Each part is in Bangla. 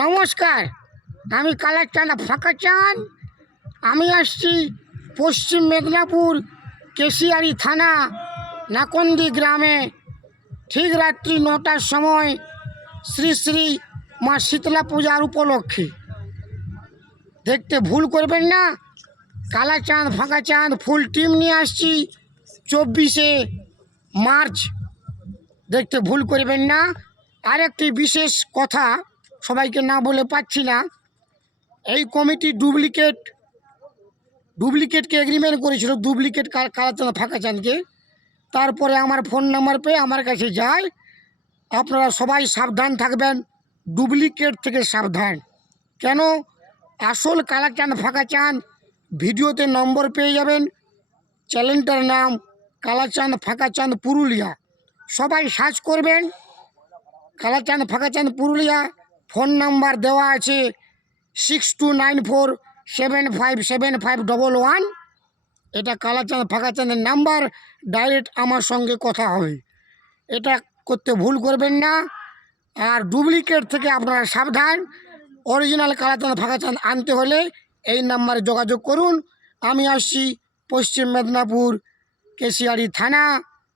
নমস্কার, আমি কালাচাঁদ ফাঁকা চাঁদ। আমি আসছি পশ্চিম মেদিনীপুর কেশিয়ারি থানা নাকন্দি গ্রামে। ঠিক রাত্রি 9টার সময় শ্রী শ্রী মা শীতলা পূজার উপলক্ষে। দেখতে ভুল করবেন না। কালাচাঁদ ফাঁকা চাঁদ ফুল টিম নিয়ে আসছি 24শে মার্চ। দেখতে ভুল করবেন না। আরেকটি বিশেষ কথা সবাইকে না বলে পাচ্ছি না, এই কমিটি ডুপ্লিকেটকে এগ্রিমেন্ট করেছিল, ডুপ্লিকেট কালাচাঁদ ফাঁকা চাঁদকে। তারপরে আমার ফোন নাম্বার পেয়ে আমার কাছে যায়। আপনারা সবাই সাবধান থাকবেন, ডুপ্লিকেট থেকে সাবধান। কেন? আসল কালাচাঁদ ফাঁকা চাঁদ ভিডিওতে নম্বর পেয়ে যাবেন। চ্যানেলটার নাম কালাচাঁদ ফাঁকা চাঁদ পুরুলিয়া। সবাই সার্চ করবেন কালাচাঁদ ফাঁকা চাঁদ পুরুলিয়া। ফোন নাম্বার দেওয়া আছে 6294757511। এটা কালাচাঁদ ফাঁকা চাঁদের নাম্বার। ডাইরেক্ট আমার সঙ্গে কথা হবে। এটা করতে ভুল করবেন না। আর ডুপ্লিকেট থেকে আপনারা সাবধান। অরিজিনাল কালাচাঁদ ফাঁকা চাঁদ আনতে হলে এই নাম্বারে যোগাযোগ করুন। আমি আসছি পশ্চিম মেদিনীপুর কেশিয়ারি থানা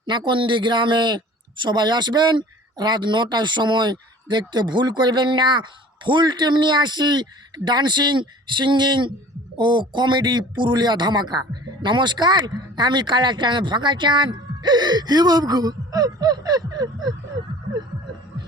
নাকন্দি গ্রামে। সবাই আসবেন রাত 9টার সময়। দেখতে ভুল করবেন না। ফুল টিম নিয়ে আসি, ডান্সিং, সিঙ্গিং ও কমেডি পুরুলিয়া ধামাকা। নমস্কার, আমি কালাচাঁদ ফাঁকা চাঁদ। হে বাবু।